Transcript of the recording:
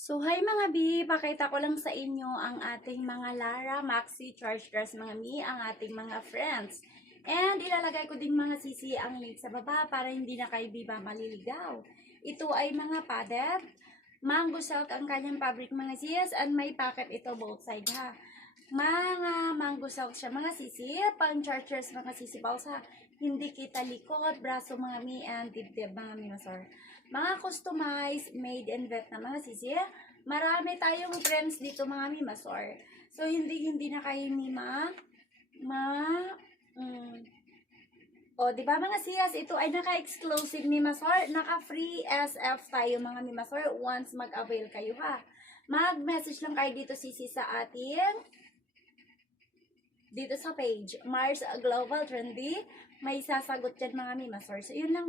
So, hi mga bi! Pakita ko lang sa inyo ang ating mga Lara Maxi Charge Dress mga mi, ang ating mga friends. And ilalagay ko din mga sisi ang link sa baba para hindi na kayo biba maliligaw. Ito ay mga padded. Mango silk ang kanyang fabric mga sis, and may packet ito both side ha. Mga mango silk siya mga sisi, pang chargers mga sisi balsa. Hindi kita likod, braso mga mi, and dibdib mga mi masor. Mga customized, made in Vietnam mga sisi. Marami tayong friends dito mga mi masor. So hindi na kayo mi O, di ba mga siyas, ito ay naka-exclusive ni Masor, naka-free SF tayo mga mi Masor once mag-avail kayo ha. Mag-message lang kayo dito sisi sa ating dito sa page, Mars Global Trendy. May sasagot dyan mga mi Masor. So, yun lang ba?